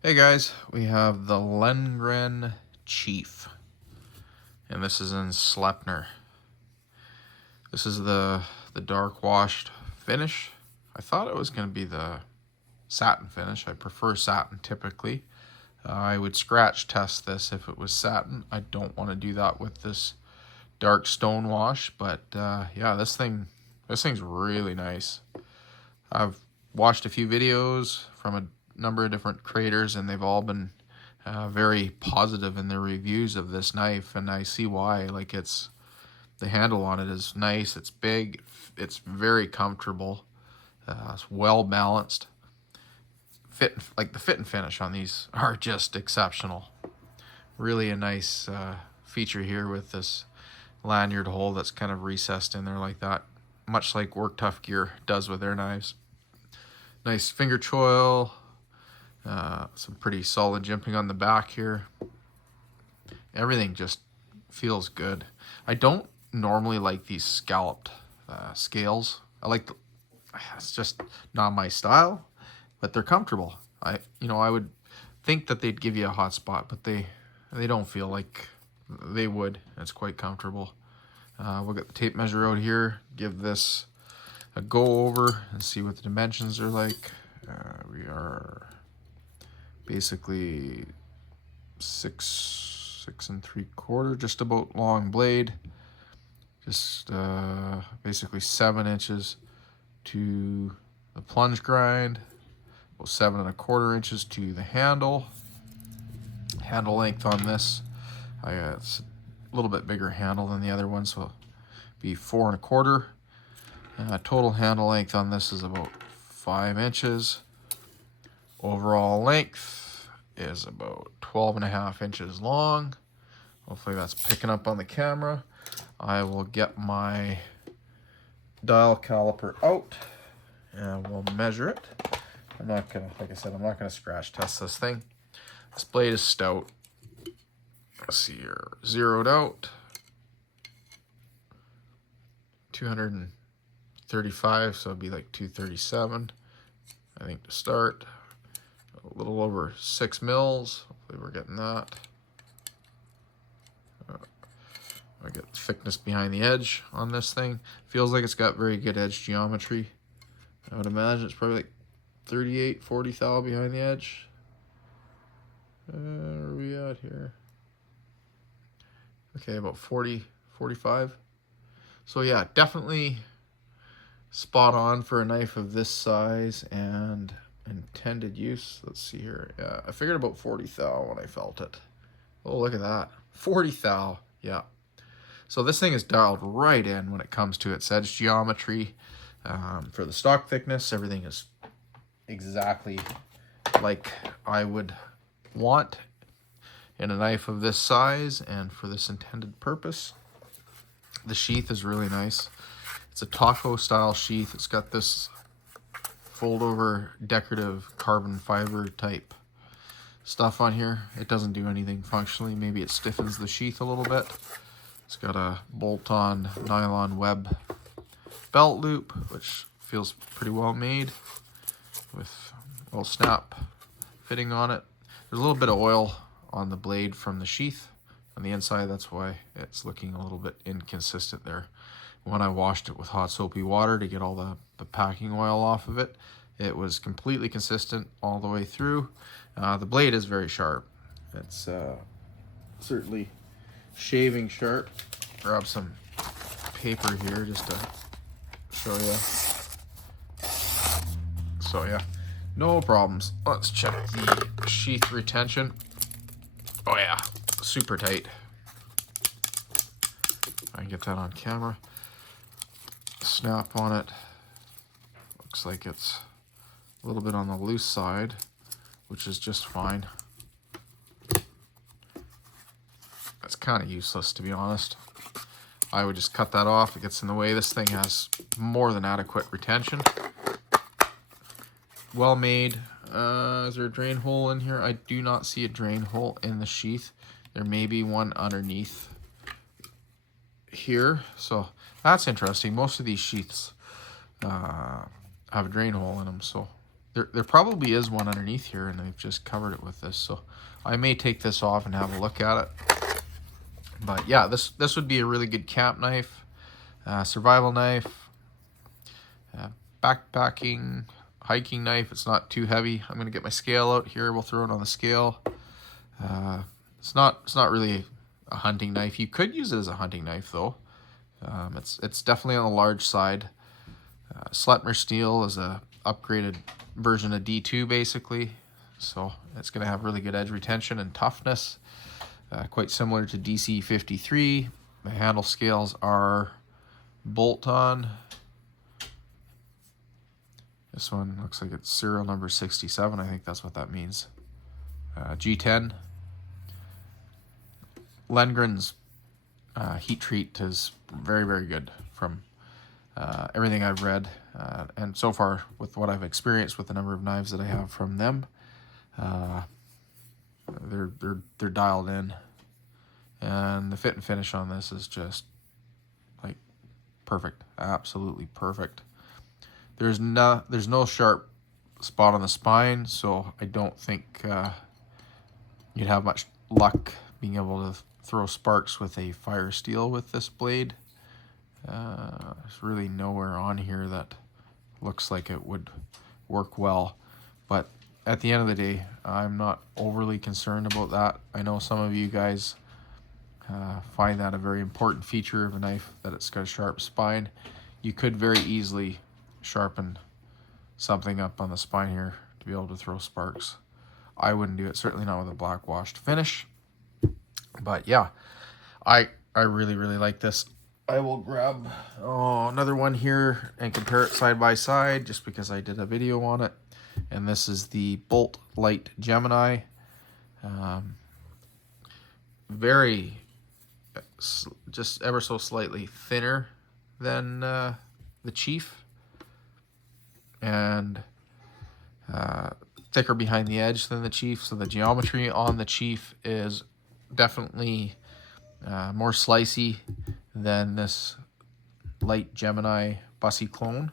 Hey guys, we have the Lengren Chief, and this is in Sleipner. This is the dark washed finish. I thought it was going to be the satin finish. I prefer satin typically. I would scratch test this if it was satin. I don't want to do that with this dark stone wash, but yeah, this thing's really nice. I've watched a few videos from a number of different creators, and they've all been very positive in their reviews of this knife, and I see why. Like, the handle on it is nice, it's big, it's very comfortable, it's well balanced. Like the fit and finish on these are just exceptional. Really a nice feature here with this lanyard hole that's kind of recessed in there like that, much like Work Tough Gear does with their knives. Nice finger choil, some pretty solid jimping on the back here. Everything just feels good. I don't normally like these scalloped scales. It's just not my style, but they're comfortable. I would think that they'd give you a hot spot, but they don't feel like they would. It's quite comfortable. We'll get the tape measure out here, give this a go over and see what the dimensions are like. We are basically 6 3/4, just about long blade. Just basically 7 inches to the plunge grind, about 7 1/4 inches to the handle. Handle length on this, it's a little bit bigger handle than the other one, so it'll be 4 1/4. Total handle length on this is about 5 inches. Overall length is about 12.5 inches long. Hopefully that's picking up on the camera. I will get my dial caliper out and we'll measure it. I'm not gonna scratch test this thing. This blade is stout. Let's see here, zeroed out 235, so it'd be like 237, I think, to start. A little over 6 mils. Hopefully we're getting that. I get thickness behind the edge on this thing. Feels like it's got very good edge geometry. I would imagine it's probably like 38, 40 thou behind the edge. Where are we at here? Okay, about 40, 45. So yeah, definitely spot on for a knife of this size and intended use. Let's see here. Yeah, I figured about 40 thou when I felt it. Oh, look at that. 40 thou. Yeah. So this thing is dialed right in when it comes to its edge geometry. For the stock thickness, everything is exactly like I would want in a knife of this size and for this intended purpose. The sheath is really nice. It's a taco style sheath. It's got this fold over decorative carbon fiber type stuff on here. It doesn't do anything functionally. Maybe it stiffens the sheath a little bit. It's got a bolt-on nylon web belt loop, which feels pretty well made, with a little snap fitting on it. There's a little bit of oil on the blade from the sheath on the inside. That's why it's looking a little bit inconsistent there. When I washed it with hot soapy water to get all the packing oil off of it, it was completely consistent all the way through. The blade is very sharp. It's certainly shaving sharp. Grab some paper here just to show you. So yeah, no problems. Let's check the sheath retention. Oh yeah, super tight. I can get that on camera. Snap on it. Looks like it's a little bit on the loose side, which is just fine. That's kind of useless, to be honest. I would just cut that off. It gets in the way. This thing has more than adequate retention. Well made. Is there a drain hole in here? I do not see a drain hole in the sheath. There may be one underneath here, so that's interesting. Most of these sheaths have a drain hole in them, so There probably is one underneath here, and they've just covered it with this. So I may take this off and have a look at it. But yeah, this would be a really good camp knife, survival knife, backpacking, hiking knife. It's not too heavy. I'm gonna get my scale out here. We'll throw it on the scale. It's not really a hunting knife. You could use it as a hunting knife though. It's definitely on the large side. Sleipner steel is a upgraded version of D2 basically, so it's going to have really good edge retention and toughness, quite similar to DC53. The handle scales are bolt-on. This one looks like it's serial number 67. I think that's what that means. G10. Lengren's heat treat is very, very good from everything I've read, and so far with what I've experienced with the number of knives that I have from them, they're dialed in, and the fit and finish on this is just like perfect, absolutely perfect. There's no sharp spot on the spine, so I don't think you'd have much luck being able to throw sparks with a fire steel with this blade. There's really nowhere on here that looks like it would work well, but at the end of the day, I'm not overly concerned about that. I know some of you guys find that a very important feature of a knife, that it's got a sharp spine. You could very easily sharpen something up on the spine here to be able to throw sparks. I wouldn't do it, certainly not with a black washed finish. But yeah, I really like this. I will grab another one here and compare it side by side just because I did a video on it. And this is the Bolt Light Gemini. Very, just ever so slightly thinner than the Chief. And thicker behind the edge than the Chief. So the geometry on the Chief is definitely more slicey than this Light Gemini Bussy clone.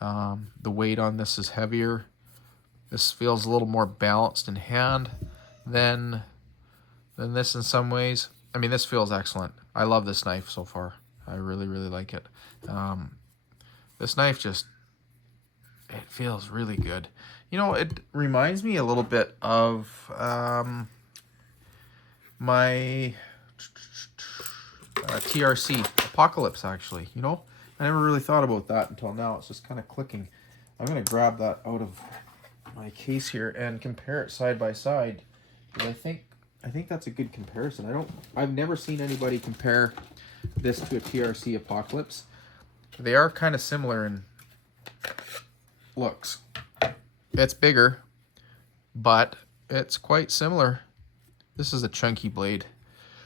The weight on this is heavier. This feels a little more balanced in hand than this in some ways. I mean, this feels excellent. I love this knife so far. I really like it. This knife just, it feels really good. You know, it reminds me a little bit of my TRC Apocalypse, actually. You know, I never really thought about that until now. It's just kind of clicking. I'm going to grab that out of my case here and compare it side by side, because I think that's a good comparison. I've never seen anybody compare this to a TRC Apocalypse. They are kind of similar in looks. It's bigger, but it's quite similar. This is a chunky blade.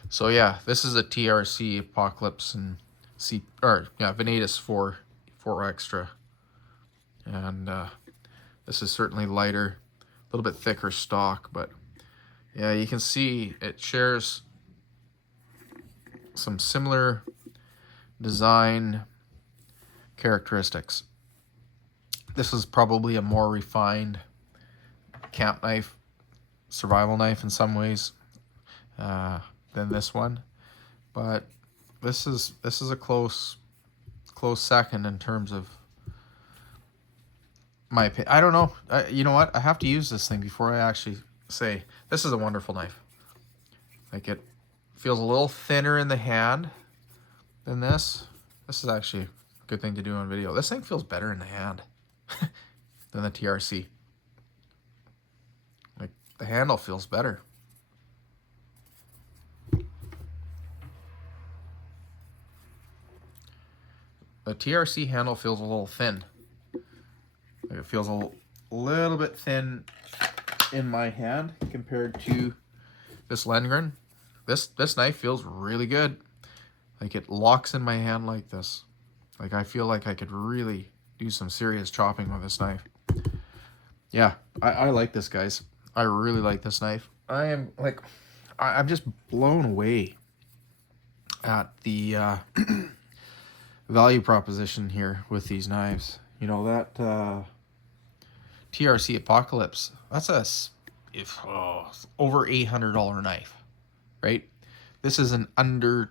So yeah, this is a TRC Apocalypse and Venatus 4 extra. And this is certainly lighter, a little bit thicker stock, but yeah, you can see it shares some similar design characteristics. This is probably a more refined camp knife, survival knife in some ways than this one, but this is a close second in terms of my opinion. I don't know. You know what? I have to use this thing before I actually say this is a wonderful knife. Like, it feels a little thinner in the hand than this. This is actually a good thing to do on video. This thing feels better in the hand than the TRC. Like, the handle feels better. The TRC handle feels a little thin. Like, it feels a little bit thin in my hand compared to this Lengren. This knife feels really good. Like, it locks in my hand like this. Like, I feel like I could really do some serious chopping with this knife. Yeah, I like this, guys. I really like this knife. I'm just blown away at the value proposition here with these knives. You know, that TRC Apocalypse. That's over $800 knife, right? This is an under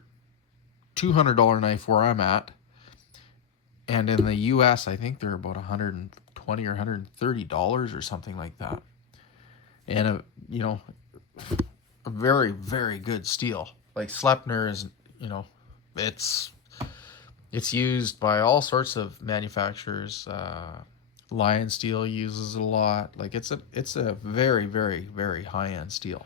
$200 knife where I'm at, and in the US I think they're about $120 or $130 or something like that. And a very, very good steel. Like Sleipner is, it's used by all sorts of manufacturers. Lion Steel uses it a lot. Like it's a very, very, very high-end steel.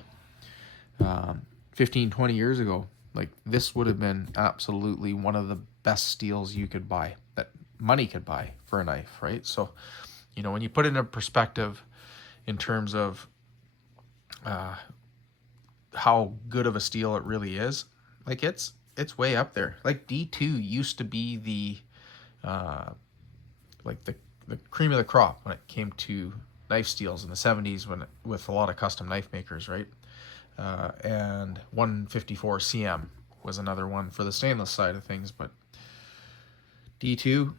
15, 20 years ago, like this would have been absolutely one of the best steels you could buy, that money could buy for a knife, right? So, when you put it in perspective in terms of how good of a steel it really is, like it's way up there. Like D2 used to be the the cream of the crop when it came to knife steels in the 70s, with a lot of custom knife makers, right? And 154 CM was another one for the stainless side of things. But D2,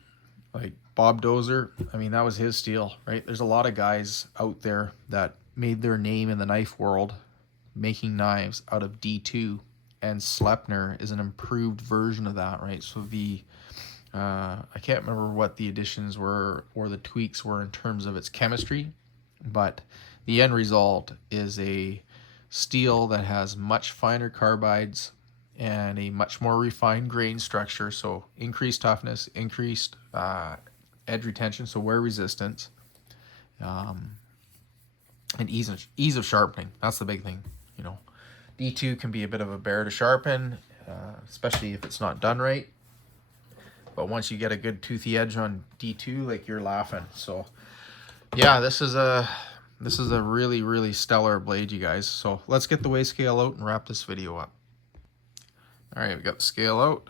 like Bob Dozer, I mean, that was his steel, right? There's a lot of guys out there that made their name in the knife world making knives out of D2, and Sleipner is an improved version of that, right? So I can't remember what the additions were or the tweaks were in terms of its chemistry, but the end result is a steel that has much finer carbides and a much more refined grain structure, so increased toughness, increased edge retention, so wear resistance, and ease of sharpening. That's the big thing. D2 can be a bit of a bear to sharpen, especially if it's not done right. But once you get a good toothy edge on D2, like, you're laughing. So yeah, this is a really, really stellar blade, you guys. So let's get the weigh scale out and wrap this video up. All right, we got the scale out.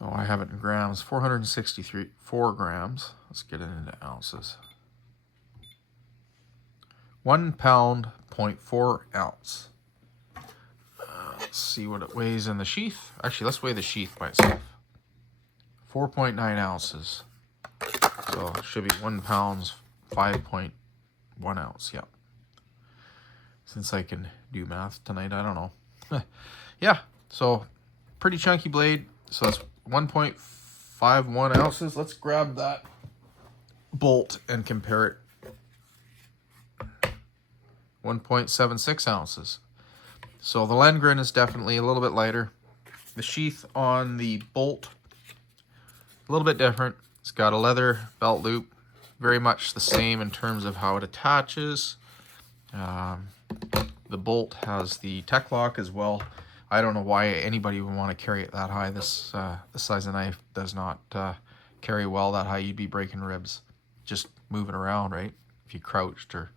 Oh, I have it in grams. 4 grams. Let's get it into ounces. 1 pound, 0.4 ounce. Let's see what it weighs in the sheath. Actually, let's weigh the sheath by itself. 4.9 ounces. So it should be 1 pound, 5.1 ounce. Yep. Since I can do math tonight, I don't know. Yeah, so pretty chunky blade. So that's 1.51 ounces. Let's grab that bolt and compare it. 1.76 ounces. So the Lengren is definitely a little bit lighter. The sheath on the bolt, a little bit different. It's got a leather belt loop, very much the same in terms of how it attaches. The bolt has the tech lock as well. I don't know why anybody would want to carry it that high. This size of knife does not carry well that high. You'd be breaking ribs just moving around, right? If you crouched or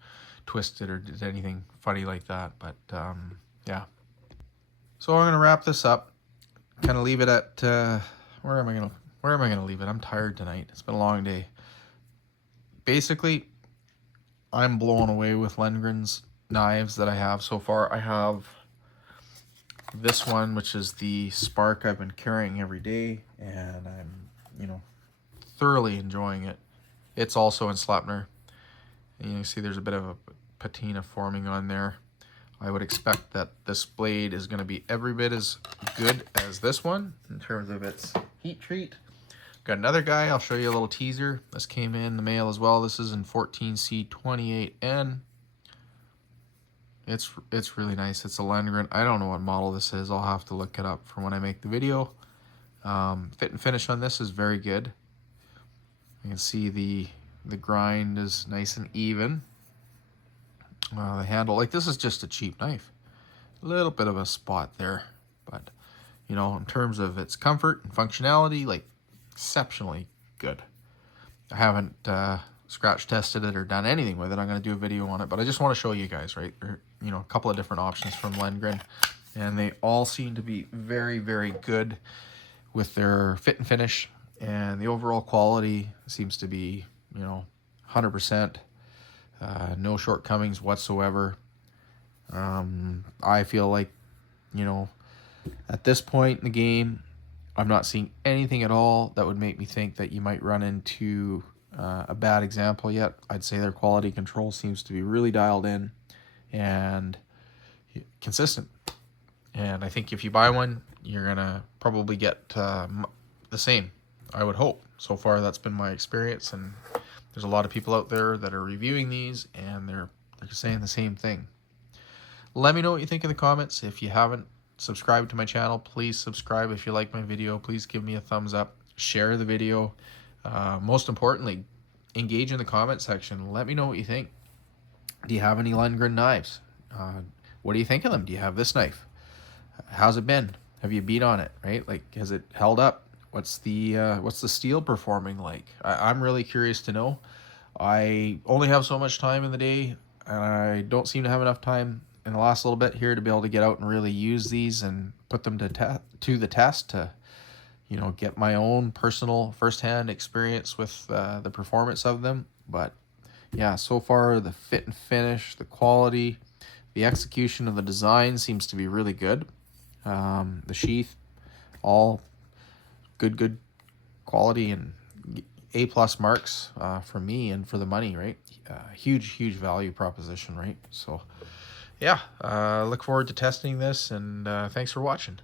twisted or did anything funny like that. But yeah. So I'm gonna wrap this up. Kind of leave it at where am I gonna leave it? I'm tired tonight. It's been a long day. Basically, I'm blown away with Lengren's knives that I have so far. I have this one, which is the Spark I've been carrying every day, and I'm, thoroughly enjoying it. It's also in Sleipner. And you can see there's a bit of a patina forming on there. I would expect that this blade is going to be every bit as good as this one in terms of its heat treat. Got another guy, I'll show you a little teaser. This came in the mail as well. This is in 14C28N. It's really nice. It's a Lengren. I don't know what model this is. I'll have to look it up for when I make the video. Fit and finish on this is very good. You can see the grind is nice and even. The handle, like, this is just a cheap knife. A little bit of a spot there, but in terms of its comfort and functionality, like, exceptionally good. I haven't scratch tested it or done anything with it. I'm going to do a video on it, but I just want to show you guys, right? There, a couple of different options from Lengren, and they all seem to be very, very good with their fit and finish, and the overall quality seems to be 100%. No shortcomings whatsoever. I feel like, at this point in the game, I'm not seeing anything at all that would make me think that you might run into a bad example yet. I'd say their quality control seems to be really dialed in and consistent. And I think if you buy one, you're gonna probably get the same, I would hope. So far, that's been my experience, and there's a lot of people out there that are reviewing these, and they're saying the same thing. Let me know what you think in the comments. If you haven't subscribed to my channel, please subscribe. If you like my video, please give me a thumbs up. Share the video. Most importantly, engage in the comment section. Let me know what you think. Do you have any Lengren knives? What do you think of them? Do you have this knife? How's it been? Have you beat on it, right? Like, has it held up? What's the steel performing like? I'm really curious to know. I only have so much time in the day, and I don't seem to have enough time in the last little bit here to be able to get out and really use these and put them to the test to, you know, get my own personal firsthand experience with the performance of them. But yeah, so far the fit and finish, the quality, the execution of the design seems to be really good. The sheath, all good quality and A+ marks for me and for the money, right? Huge value proposition, right? So yeah, look forward to testing this, and thanks for watching.